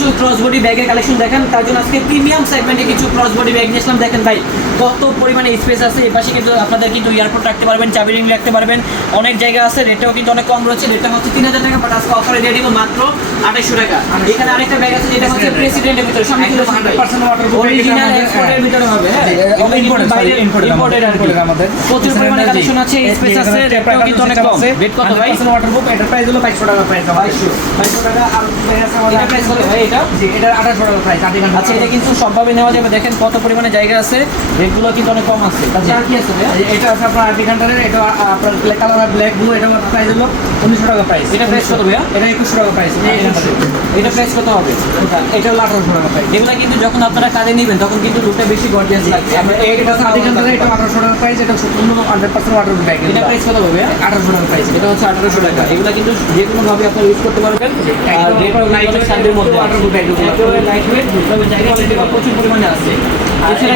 কিছু cross body ব্যাগের collection দেখেন, তার জন্য আজকে প্রিমিয়াম সেগমেন্টে কিছু ক্রস বডি ব্যাগ নিয়ে আসলাম। দেখেন ভাই কত পরিমাণে স্পেস আছে। এই পাশে কিন্তু আপনাদের কিন্তু এয়ারপোর্ট রাখতে পারবেন, চাবি রিং রাখতে পারবেন, অনেক জায়গা আছে। রেটটাও কিন্তু অনেক কম রয়েছে, রেটটা হচ্ছে 3000 টাকা, বাট আজকে অফারে দিয়ে দিব মাত্র 2800 টাকা। এখানে আরেকটা ব্যাগ আছে যেটা হচ্ছে প্রেসিডেন্টের ভিতরে, সামনে 100% ওয়াটারপ্রুফ, অরিজিনাল এক্সপোর্টের ভিতরে হবে। হ্যাঁ, ইম্পোর্টেড আর কি। আমাদের প্রচুর পরিমাণে কালেকশন আছে, স্পেস আছে, রেটটাও কিন্তু অনেক কম। রেট কত ভাই? ওয়াটারপ্রুফ, এটা প্রাইস হলো 2200 টাকা প্রাইস। 2200 টাকা। আর এটা প্রাইস কত ভাই? এটা এটা 2800 টাকা প্রাইস। আচ্ছা, এটা কিন্তু সবভাবে নেওয়া যাবে। দেখেন কত পরিমাণে জায়গা আছে, রেটগুলো কিন্তু অনেক কম আছে। আর কি আছে ভাই? এটা আছে আপনার 8 ঘন্টার, এটা আপনার ব্ল্যাক কালার, ব্ল্যাক ব্লু, এটা প্রাইস হলো 1900 টাকা প্রাইস। এটা প্রাইস কত ভাইয়া? এটা 2100 টাকা প্রাইস। এটা প্রাইস কত হবে? এটা হলো 1800 টাকা প্রাইস। এগুলো কিন্তু যখন আপনারা কাজে নেবেন তখন কিন্তু লুকটা বেশি গর্জিয়াস লাগবে। এটা 8 ঘন্টার, এটা 1800 টাকা প্রাইস। এটা সম্পূর্ণ 100% ওয়াটারপ্রুফ ব্যাগ। এটা প্রাইস কত হবে? 1800 টাকা প্রাইস। এটা হচ্ছে 1800 টাকা। এগুলো কিন্তু যে কোনো ভাবে আপনারা ইউজ করতে পারবেন। আর রেটও লাইট শাড়ির মধ্যে ওয়াটারপ্রুফ ব্যাগ, একেবারে লাইট ওয়েট, তবে জায়গা প্রচুর পরিমাণে আছে। এছাড়া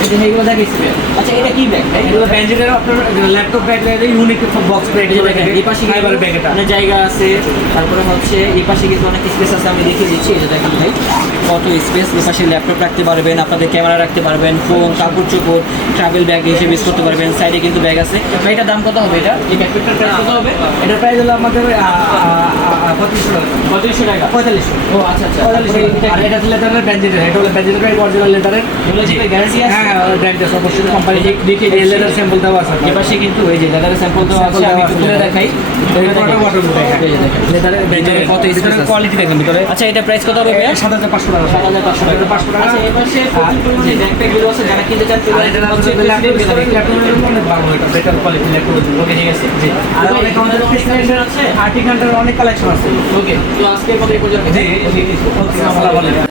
কিন্তু এইগুলো দেখাইছি। আচ্ছা, এটা কি ব্যাগ? এগুলো ব্যান্ডের আপনার laptop bag, unique box bag. এই পাশে ফাইবার ব্যাগ, এটা অনেক জায়গা আছে। তারপরে হচ্ছে এই পাশে কিন্তু অনেক স্পেস আছে, আমি দেখিয়ে দিচ্ছি। এটা দেখেন ভাই কত স্পেস। এই পাশে ল্যাপটপ রাখতে পারবেন, আপনাদের ক্যামেরা রাখতে পারবেন, ফোন, কাপড় চোপড়, ট্রাভেল ব্যাগ হিসেবে ইউজ করতে পারবেন। সাইডে কিন্তু ব্যাগ আছে। ভাই এটার দাম কত হবে? এটা এই ব্যাগটার প্রাইস কত হবে? এটা প্রাইস হলো আমাদের 3500 টাকা। 3500 টাকা। 4500। ও আচ্ছা আচ্ছা। আর এটা হচ্ছে লেদারের ব্যান্ডের, এটা হলো ব্যান্ডের অরিজিনাল লেদারের। এগুলো যে গ্যারান্টি আছে? হ্যাঁ, ব্র্যান্ড আছে অবশ্যই, কোম্পানি দেখে লেদার স্যাম্পল দেওয়া আছে। এই পাশে কিন্তু এই যে লেদারের স্যাম্পল দেওয়া আছে, আমি একটু খুলে দেখাই। লেদারের ব্যান্ডের কত স্পেস আছে, কোয়ালিটি দেখেন ভিতরে। আচ্ছা, এটা প্রাইস কত হবে? 7500 টাকা। 7500 টাকা। 500 টাকা। আচ্ছা, এই পাশে প্রচুর পরিমাণে ব্যাকপ্যাকগুলো আছে, যারা কিনতে চান চলে আসবেন। হচ্ছে অনেক ভালো, এটা বেটার কোয়ালিটি ল্যাপটপ। ওকে, ঠিক আছে। জি, আর অনেক আমাদের কালেকশন আছে, 8 ঘন্টার অনেক কালেকশন আছে। ওকে। তো আজকে কত পর্যন্ত? জি, জি, জি।